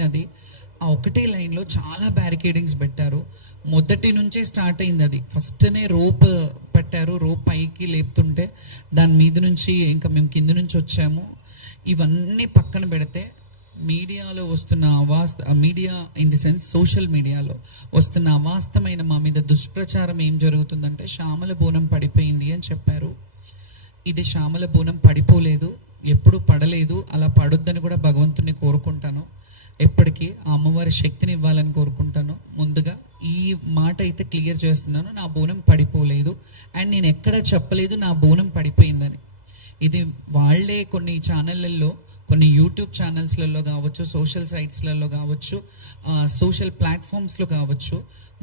Line అది. ఆ ఒకటే లైన్లో చాలా బ్యారికేడింగ్స్ పెట్టారు. మొదటి నుంచే స్టార్ట్ అయింది అది. ఫస్ట్నే రోప్ పెట్టారు, రోప్ పైకి లేపుతుంటే దాని మీద నుంచి ఇంకా మేము కింద నుంచి వచ్చాము. ఇవన్నీ పక్కన పెడితే మీడియాలో వస్తున్న media in the sense social మీడియాలో వస్తున్న అవాస్తవమైన మా మీద దుష్ప్రచారం ఏం జరుగుతుందంటే శ్యామల బోనం పడిపోయింది అని చెప్పారు. ఇది శ్యామల బోనం పడిపోలేదు, ఎప్పుడు పడలేదు, అలా పడొద్దని కూడా భగవంతుని కోరుకుంటాను. ఎప్పటికీ ఆ అమ్మవారి శక్తిని ఇవ్వాలని కోరుకుంటాను. ముందుగా ఈ మాట అయితే క్లియర్ చేస్తున్నాను, నా బోనం పడిపోలేదు. అండ్ నేను ఎక్కడ చెప్పలేదు నా బోనం పడిపోయిందని. ఇది వాళ్ళే కొన్ని ఛానళ్ళల్లో, కొన్ని యూట్యూబ్ ఛానల్స్లలో కావచ్చు, సోషల్ సైట్స్లలో కావచ్చు, సోషల్ ప్లాట్ఫామ్స్లో కావచ్చు,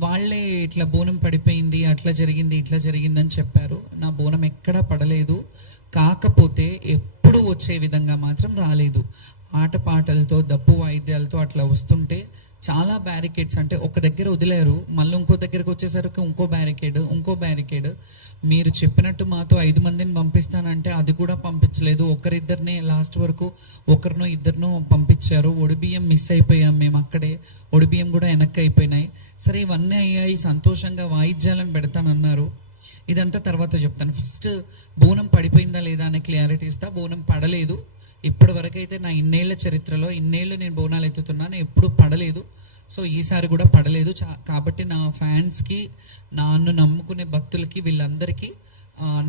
వాళ్ళే ఇట్లా బోనం పడిపోయింది, అట్లా జరిగింది, ఇట్లా జరిగిందని చెప్పారు. నా బోనం ఎక్కడా పడలేదు. కాకపోతే ఎప్పుడు వచ్చే విధంగా మాత్రం రాలేదు. ఆటపాటలతో, దప్పు వాయిద్యాలతో అట్లా వస్తుంటే చాలా బ్యారికేడ్స్, అంటే ఒక దగ్గర వదిలేరు, మళ్ళీ ఇంకో దగ్గరకు వచ్చేసరికి ఇంకో బ్యారికేడ్. మీరు చెప్పినట్టు మాతో 5 మందిని పంపిస్తానంటే అది కూడా పంపించలేదు. ఒకరిద్దరినే లాస్ట్ వరకు, ఒకరినో ఇద్దరినో పంపించారు. ఒడిబియ్యం మిస్ అయిపోయాం మేము అక్కడే, ఒడిబియ్యం కూడా వెనక్కి అయిపోయినాయి. సరే ఇవన్నీ అయ్యాయి, సంతోషంగా వాయిద్యాలను పెడతానన్నారు. ఇదంతా తర్వాత చెప్తాను. ఫస్ట్ బోనం పడిపోయిందా లేదా అనే క్లారిటీ ఇస్తా. బోనం పడలేదు. ఇప్పటి వరకు అయితే నా ఇన్నేళ్ల చరిత్రలో, ఇన్నేళ్ళు నేను బోనాలు ఎత్తుతున్నాను, ఎప్పుడు పడలేదు. సో ఈసారి కూడా పడలేదు. కాబట్టి నా ఫ్యాన్స్కి, నన్ను నమ్ముకునే భక్తులకి, వీళ్ళందరికీ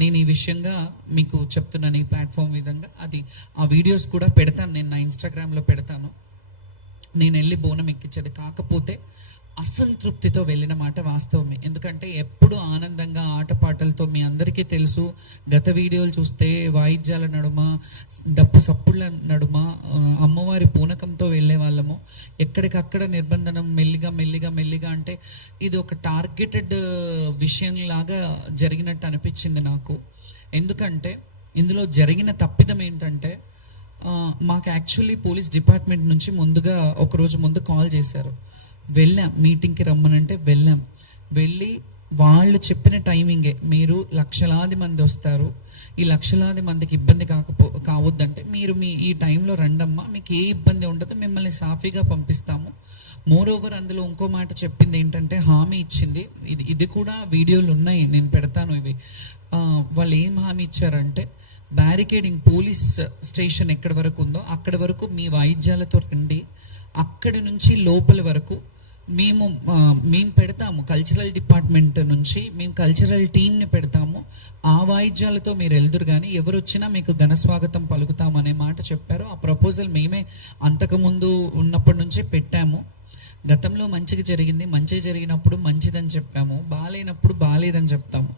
నేను ఈ విషయంగా మీకు చెప్తున్నాను. ఈ ప్లాట్ఫామ్ విధంగా అది ఆ వీడియోస్ కూడా పెడతాను, నేను నా ఇన్స్టాగ్రామ్లో పెడతాను. నేను వెళ్ళి బోనం ఎక్కించేది. కాకపోతే అసంతృప్తితో వెళ్ళిన మాట వాస్తవమే. ఎందుకంటే ఎప్పుడు ఆనందంగా ఆటపాటలతో, మీ అందరికీ తెలుసు, గత వీడియోలు చూస్తే వాయిద్యాల నడుమ, డప్పు సప్పుళ్ళ నడుమ అమ్మవారి పూనకంతో వెళ్ళే వాళ్ళము. ఎక్కడికక్కడ నిర్బంధనం, మెల్లిగా అంటే ఇది ఒక టార్గెటెడ్ విషయంలాగా జరిగినట్టు అనిపించింది నాకు. ఎందుకంటే ఇందులో జరిగిన తప్పిదం ఏంటంటే, మాకు యాక్చువల్లీ పోలీస్ డిపార్ట్మెంట్ నుంచి ముందుగా ఒకరోజు ముందు కాల్ చేశారు. వెళ్ళాం, మీటింగ్కి రమ్మనంటే వెళ్ళాం. వెళ్ళి వాళ్ళు చెప్పిన టైమింగే, మీరు లక్షలాది మంది వస్తారు, ఈ లక్షలాది మందికి ఇబ్బంది కావద్దంటే మీరు ఈ టైంలో రండమ్మా, మీకు ఏ ఇబ్బంది ఉండదు, మిమ్మల్ని సాఫీగా పంపిస్తాము. మోరోవర్ అందులో ఇంకో మాట చెప్పింది ఏంటంటే, హామీ ఇచ్చింది. ఇది కూడా వీడియోలు ఉన్నాయి, నేను పెడతాను ఇవి. వాళ్ళు ఏం హామీ ఇచ్చారంటే, బ్యారికేడింగ్ పోలీస్ స్టేషన్ ఎక్కడి వరకు ఉందో అక్కడి వరకు మీ వాయిద్యాలతో రండి, అక్కడి నుంచి లోపల వరకు మేము పెడతాము. కల్చరల్ డిపార్ట్మెంట్ నుంచి మేము కల్చరల్ టీమ్ని పెడతాము, ఆ వాయిద్యాలతో మీరు వెళ్దురు, కానీ ఎవరు వచ్చినా మీకు ఘన స్వాగతం పలుకుతాము అనే మాట చెప్పారు. ఆ ప్రపోజల్ మేమే అంతకుముందు ఉన్నప్పటి నుంచే పెట్టాము. గతంలో మంచిగా జరిగినప్పుడు మంచిదని చెప్పాము, బాగాలేనప్పుడు బాగాలేదని చెప్తాము.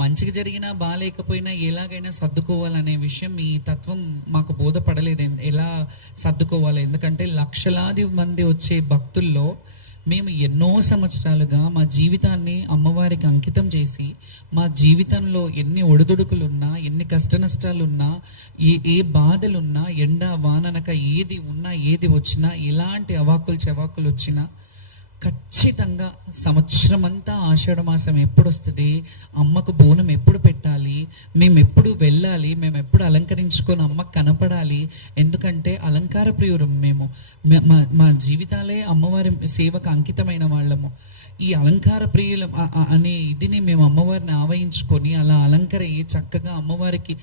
మంచిగా జరిగినా బాగాలేకపోయినా ఎలాగైనా సర్దుకోవాలనే విషయం ఈ తత్వం మాకు బోధపడలేదు, ఎలా సర్దుకోవాలి. ఎందుకంటే లక్షలాది మంది వచ్చే భక్తుల్లో మేము ఎన్నో సంవత్సరాలుగా మా జీవితాన్ని అమ్మవారికి అంకితం చేసి, మా జీవితంలో ఎన్ని ఒడిదుడుకులున్నా, ఎన్ని కష్ట నష్టాలున్నా, ఏ బాధలున్నా, ఎండ వాననక ఏది ఉన్నా, ఏది వచ్చినా, ఎలాంటి అవాక్కులు చెవాకులు వచ్చినా ఖచ్చితంగా సంవత్సరం అంతా ఆషాఢ మాసం ఎప్పుడు వస్తుంది, అమ్మకు బోనం ఎప్పుడు పెట్టాలి, మేము ఎప్పుడు వెళ్ళాలి, మేము ఎప్పుడు అలంకరించుకొని అమ్మకు కనపడాలి. ఎందుకంటే అలంకార ప్రియురం మేము, మా జీవితాలే అమ్మవారి సేవకు అంకితమైన వాళ్ళము. ఈ అలంకార ప్రియులం అనే ఇదిని మేము అమ్మవారిని ఆవహించుకొని అలా చక్కగా అమ్మవారికి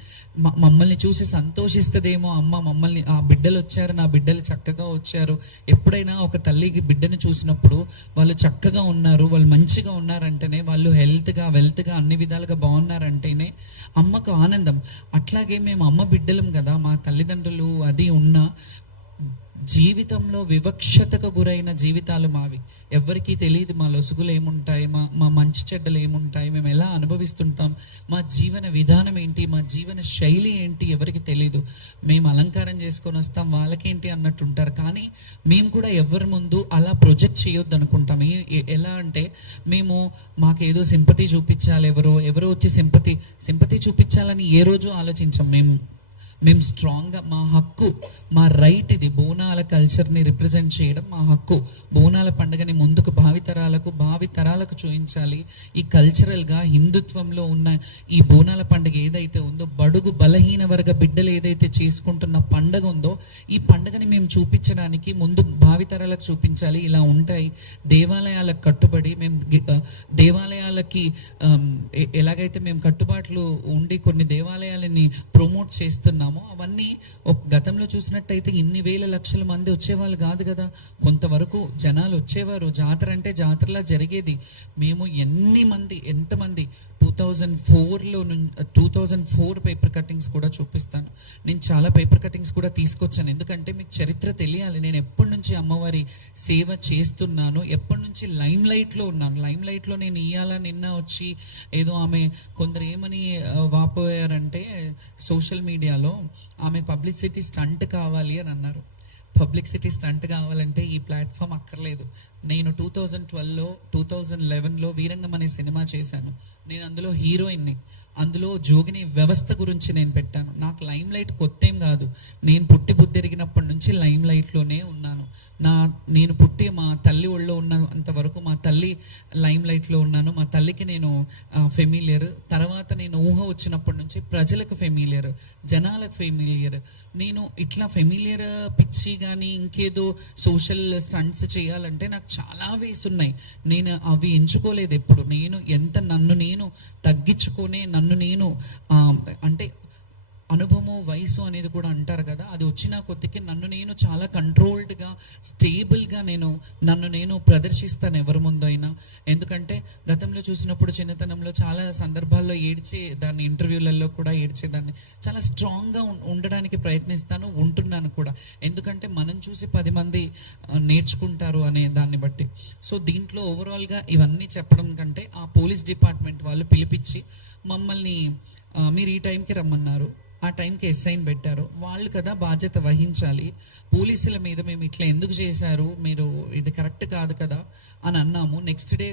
మమ్మల్ని చూసి సంతోషిస్తుందేమో, అమ్మ మమ్మల్ని, ఆ బిడ్డలు వచ్చారు, నా బిడ్డలు చక్కగా వచ్చారు. ఎప్పుడైనా ఒక తల్లికి బిడ్డను చూసినప్పుడు వాళ్ళు చక్కగా ఉన్నారు, వాళ్ళు మంచిగా ఉన్నారంటేనే, వాళ్ళు హెల్త్గా వెల్త్గా అన్ని విధాలుగా బాగున్నారంటేనే అమ్మకు ఆనందం. అట్లాగే మేము అమ్మ బిడ్డలం కదా, మా తల్లిదండ్రులు అది ఉన్నా జీవితంలో వివక్షతకు గురైన జీవితాలు మావి. ఎవరికీ తెలియదు మా లొసుగులు ఏముంటాయి, మా మంచి చెడ్డలు ఏముంటాయి, మేము ఎలా అనుభవిస్తుంటాం, మా జీవన విధానం ఏంటి, మా జీవన శైలి ఏంటి ఎవరికి తెలియదు. మేము అలంకారం చేసుకొని వస్తాం, వాళ్ళకేంటి అన్నట్టు ఉంటారు. కానీ మేము కూడా ఎవరి ముందు అలా ప్రొజెక్ట్ చేయొద్దు అనుకుంటాం. ఎలా అంటే, మాకేదో సింపతి చూపించాలి, ఎవరో వచ్చి సింపతి చూపించాలని ఏ రోజు ఆలోచించాం. మేము స్ట్రాంగ్గా మా హక్కు, మా రైట్ ఇది. బోనాల కల్చర్ని రిప్రజెంట్ చేయడం మా హక్కు. బోనాల పండుగని ముందుకు భావితరాలకు చూపించాలి. ఈ కల్చరల్గా హిందుత్వంలో ఉన్న ఈ బోనాల పండుగ ఏదైతే ఉందో, బడుగు బలహీన వర్గ బిడ్డలు ఏదైతే చేసుకుంటున్న పండుగ ఉందో, ఈ పండుగని మేము చూపించడానికి ముందు భావితరాలకు చూపించాలి. ఇలా ఉంటాయి దేవాలయాలకు కట్టుబడి మేము దేవాలయాలకి ఎలాగైతే మేము కట్టుబాట్లు ఉండి కొన్ని దేవాలయాలని ప్రమోట్ చేస్తున్నామో, అవన్నీ గతంలో చూసినట్టయితే ఇన్ని వేల లక్షల మంది వచ్చేవాళ్ళు కాదు కదా. కొంతవరకు జనాలు వచ్చేవారు. జాతర అంటే జాతరలా జరిగేది. మేము ఎంతమంది 2004 పేపర్ కటింగ్స్ కూడా చూపిస్తాను. నేను చాలా పేపర్ కటింగ్స్ కూడా తీసుకొచ్చాను. ఎందుకంటే మీకు చరిత్ర తెలియాలి. నేను ఎప్పటి నుంచి అమ్మవారి సేవ చేస్తున్నాను, ఎప్పటి నుంచి లైమ్ లైట్లో ఉన్నాను. లైమ్ లైట్లో నేను నిన్న వచ్చి ఏదో ఆమె కొందరు ఏమని వాపోయారంటే సోషల్ మీడియాలో, ఆమె పబ్లిసిటీ స్టంట్ కావాలి అని అన్నారు. పబ్లిసిటీ స్టంట్ కావాలంటే ఈ ప్లాట్ఫామ్ అక్కర్లేదు. నేను 2011లో వీరంగం అనే సినిమా చేశాను. నేను అందులో హీరోయిన్ని. అందులో జోగిని వ్యవస్థ గురించి నేను పెట్టాను. నాకు లైమ్ లైట్ కొత్త ఏం కాదు. నేను పుట్టి బుద్ధెరిగినప్పటి నుంచి లైమ్ లైట్లోనే ఉన్నాను. నేను పుట్టి మా తల్లి ఒళ్ళో ఉన్నంత వరకు మా తల్లి లైమ్ లైట్లో ఉన్నాను. మా తల్లికి నేను ఫెమిలియర్. తర్వాత నేను ఊహ వచ్చినప్పటి నుంచి ప్రజలకు ఫెమిలియర్, జనాలకు ఫెమిలియర్. నేను ఇట్లా ఫెమిలియర్ పిచ్చి కానీ ఇంకేదో సోషల్ స్టంట్స్ చేయాలంటే నాకు చాలా వేస్ ఉన్నాయి. నేను అవి ఎంచుకోలేదు ఎప్పుడు. నన్ను నేను తగ్గించుకొని నన్ను నేను అంటే అనుభవము వయసు అనేది కూడా అంటారు కదా, అది వచ్చిన కొద్దికి నన్ను నేను చాలా కంట్రోల్డ్గా స్టేబుల్గా నన్ను నేను ప్రదర్శిస్తాను ఎవరి ముందు అయినా. ఎందుకంటే గతంలో చూసినప్పుడు చిన్నతనంలో చాలా సందర్భాల్లో దాన్ని ఇంటర్వ్యూలలో కూడా ఏడ్చేదాన్ని. చాలా స్ట్రాంగ్గా ఉండడానికి ప్రయత్నిస్తాను, ఉంటున్నాను కూడా. ఎందుకంటే మనం చూసి 10 మంది నేర్చుకుంటారు అనే దాన్ని బట్టి. సో దీంట్లో ఓవరాల్గా ఇవన్నీ చెప్పడం కంటే ఆ పోలీస్ డిపార్ట్మెంట్ వాళ్ళు పిలిపించి మమ్మల్ని మీరు ఈ టైంకి రమ్మన్నారు, ఆ టైంకి ఎస్ఐని పెట్టారు, వాళ్ళు కదా బాధ్యత వహించాలి. పోలీసుల మీద మేము ఇట్లా ఎందుకు చేశారు, మీరు ఇది కరెక్ట్ కాదు కదా అని అన్నాము. నెక్స్ట్ డే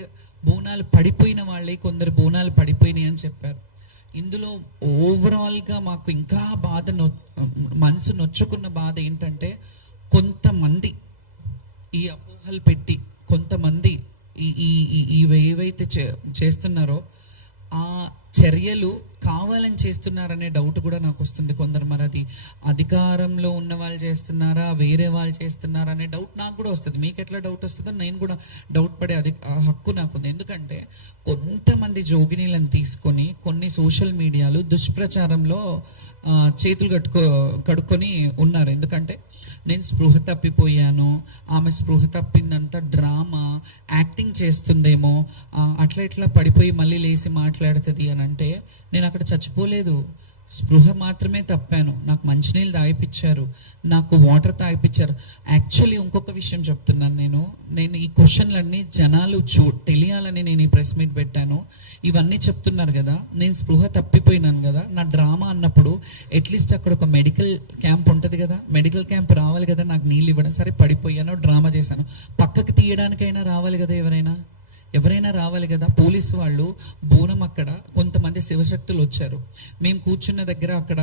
బోనాలు పడిపోయిన వాళ్ళే కొందరు బోనాలు పడిపోయినాయి అని చెప్పారు. ఇందులో ఓవరాల్గా మాకు ఇంకా మనసు నొచ్చుకున్న బాధ ఏంటంటే, కొంతమంది ఈ అపోహలు పెట్టి కొంతమంది ఏవైతే చేస్తున్నారో ఆ చర్యలు కావాలని చేస్తున్నారనే డౌట్ కూడా నాకు వస్తుంది. కొందరు మరి అది అధికారంలో ఉన్న వాళ్ళు చేస్తున్నారా, వేరే వాళ్ళు చేస్తున్నారా అనే డౌట్ నాకు కూడా వస్తుంది. మీకు ఎట్లా డౌట్ వస్తుందో నేను కూడా డౌట్ పడే హక్కు నాకుంది. ఎందుకంటే కొంతమంది జోగినీలను తీసుకొని కొన్ని సోషల్ మీడియాలు దుష్ప్రచారంలో చేతులు కడుక్కొని ఉన్నారు. ఎందుకంటే నేను స్పృహ తప్పిపోయాను, ఆమె స్పృహ తప్పిందంతా డ్రామా, యాక్టింగ్ చేస్తుందేమో, అట్లా ఇట్లా పడిపోయి మళ్ళీ లేచి మాట్లాడుతుంది అని అంటే, నేను అక్కడ చచ్చిపోలేదు, స్పృహ మాత్రమే తప్పాను. నాకు మంచినీళ్ళు తాగిపించారు, నాకు వాటర్ తాగిపించారు. యాక్చువల్లీ ఇంకొక విషయం చెప్తున్నాను. నేను ఈ క్వశ్చన్లన్నీ జనాలు తెలియాలని నేను ఈ ప్రెస్ మీట్ పెట్టాను. ఇవన్నీ చెప్తున్నారు కదా, నేను స్పృహ తప్పిపోయినాను కదా, నా డ్రామా అన్నప్పుడు అట్లీస్ట్ అక్కడ ఒక మెడికల్ క్యాంప్ ఉంటుంది కదా, మెడికల్ క్యాంప్ రావాలి కదా నాకు నీళ్ళు ఇవ్వడం. సరే పడిపోయాను, డ్రామా చేశాను, పక్కకి తీయడానికైనా రావాలి కదా ఎవరైనా రావాలి కదా. పోలీసు వాళ్ళు బోనం అక్కడ కొంతమంది శివశక్తులు వచ్చారు. మేము కూర్చున్న దగ్గర అక్కడ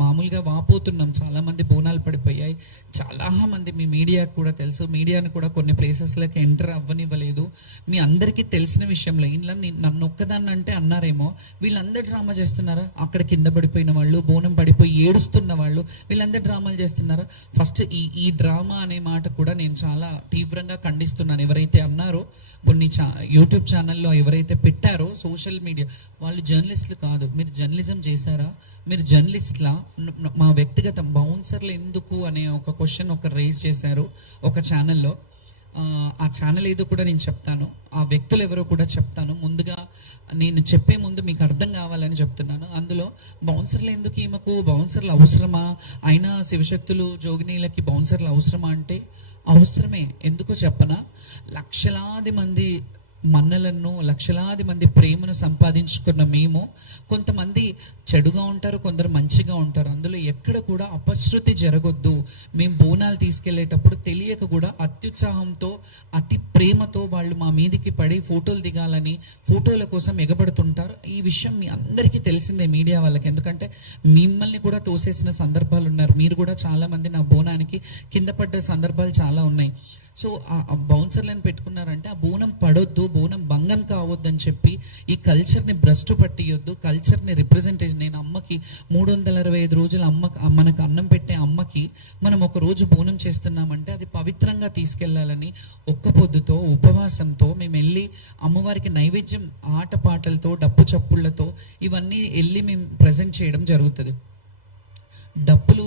మామూలుగా వాపోతున్నాం, చాలామంది బోనాలు పడిపోయాయి. చాలామంది మీ మీడియాకు కూడా తెలుసు, మీడియాను కూడా కొన్ని ప్లేసెస్లోకి ఎంటర్ అవ్వనివ్వలేదు. మీ అందరికీ తెలిసిన విషయంలో ఇంట్లో నన్ను ఒక్కదాన్ని అంటే అన్నారేమో, వీళ్ళందరూ డ్రామా చేస్తున్నారా, అక్కడ కింద పడిపోయిన వాళ్ళు, బోనం పడిపోయి ఏడుస్తున్న వాళ్ళు, వీళ్ళందరూ డ్రామాలు చేస్తున్నారా? ఫస్ట్ ఈ డ్రామా అనే మాట కూడా నేను చాలా తీవ్రంగా ఖండిస్తున్నాను. ఎవరైతే అన్నారో, కొన్ని యూట్యూబ్ ఛానల్లో ఎవరైతే పెట్టారో సోషల్ మీడియా వాళ్ళు జర్నలిస్టులు కాదు. మీరు జర్నలిజం చేశారా? మీరు జర్నలిస్ట్లా? మా వ్యక్తిగత బౌన్సర్లు ఎందుకు అనే ఒక క్వశ్చన్ రేజ్ చేశారు ఒక ఛానల్లో. ఆ ఛానల్ ఏదో కూడా నేను చెప్తాను, ఆ వ్యక్తులు ఎవరో కూడా చెప్తాను. ముందుగా నేను చెప్పే ముందు మీకు అర్థం కావాలని చెప్తున్నాను. అందులో బౌన్సర్లు ఎందుకు, ఈమెకు బౌన్సర్లు అవసరమా, అయినా శివశక్తులు జోగినీలకి బౌన్సర్లు అవసరమా అంటే అవసరమే. ఎందుకో చెప్పనా, లక్షలాది మంది మన్నలను, లక్షలాది మంది ప్రేమను సంపాదించుకున్న మేము కొంతమంది చెడుగా ఉంటారు, కొందరు మంచిగా ఉంటారు. అందులో ఎక్కడ కూడా అపశృతి జరగొద్దు. మేము బోనాలు తీసుకెళ్లేటప్పుడు తెలియక కూడా అత్యుత్సాహంతో, అతి ప్రేమతో వాళ్ళు మా మీదికి పడి ఫోటోలు దిగాలని, ఫోటోల కోసం ఎగబడుతుంటారు. ఈ విషయం మీ అందరికీ తెలిసిందే, మీడియా వాళ్ళకి. ఎందుకంటే మిమ్మల్ని కూడా తోసేసిన సందర్భాలు ఉన్నారు. మీరు కూడా చాలా మంది నా బోనానికి కింద పడ్డ సందర్భాలు చాలా ఉన్నాయి. సో ఆ బౌన్సర్లను పెట్టుకున్నారంటే ఆ బోనం పడొద్దు, బోనం భంగం కావద్దు అని చెప్పి ఈ కల్చర్ని భ్రష్టు పట్టియొద్దు, కల్చర్ని రిప్రజెంటేషన్. నేను అమ్మకి 365 రోజులు మనకు అన్నం పెట్టే అమ్మకి మనం ఒక రోజు బోనం చేస్తున్నామంటే అది పవిత్రంగా తీసుకెళ్లాలని ఒక్క పొద్దుతో, ఉపవాసంతో మేము వెళ్ళి అమ్మవారికి నైవేద్యం ఆటపాటలతో, డప్పు చప్పుళ్లతో ఇవన్నీ వెళ్ళి మేము ప్రజెంట్ చేయడం జరుగుతుంది. డబ్బులు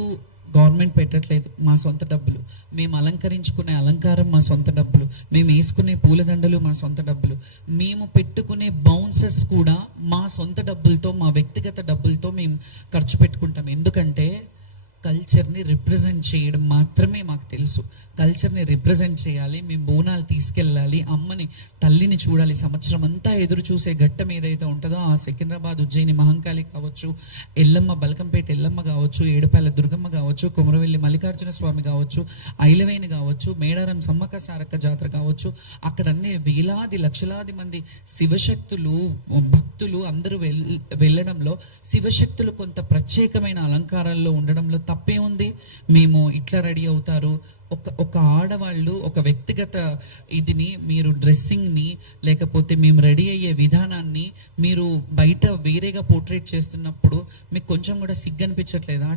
గవర్నమెంట్ పెట్టట్లేదు, మా సొంత డబ్బులు. మేము అలంకరించుకునే అలంకారం మా సొంత డబ్బులు, మేము వేసుకునే పూలదండలు మా సొంత డబ్బులు, మేము పెట్టుకునే బౌన్సెస్ కూడా మా సొంత డబ్బులతో, మా వ్యక్తిగత డబ్బులతో మేము ఖర్చు పెట్టుకుంటాం. ఎందుకంటే కల్చర్ని రిప్రజెంట్ చేయడం మాత్రమే మాకు తెలుసు. కల్చర్ని రిప్రజెంట్ చేయాలి, మేము బోనాలు తీసుకెళ్ళాలి, అమ్మని, తల్లిని చూడాలి. సంవత్సరం అంతా ఎదురు చూసే ఘట్టం ఏదైతే ఉంటుందో ఆ సికింద్రాబాద్, ఉజ్జయిని మహంకాళి కావచ్చు, ఎల్లమ్మ, బల్కంపేట ఎల్లమ్మ కావచ్చు, ఏడుపాయల దుర్గమ్మ కావచ్చు, కొమరవెల్లి మల్లికార్జున స్వామి కావచ్చు, ఐలవేణి కావచ్చు, మేడారం సమ్మక్క సారక్క జాతర కావచ్చు, అక్కడ అన్ని వేలాది లక్షలాది మంది శివశక్తులు, భక్తులు అందరూ వెళ్ళడంలో శివశక్తులు కొంత ప్రత్యేకమైన అలంకారాల్లో ఉండడంలో తప్పే ఉంది. మేము ఇట్లా రెడీ అవుతారు, ఒక ఆడవాళ్ళు ఒక వ్యక్తిగత ఇదిని, మీరు డ్రెస్సింగ్ని, లేకపోతే మేము రెడీ అయ్యే విధానాన్ని మీరు బయట వేరేగా పోర్ట్రేట్ చేస్తున్నప్పుడు మీకు కొంచెం కూడా సిగ్గు అనిపించట్లేదా?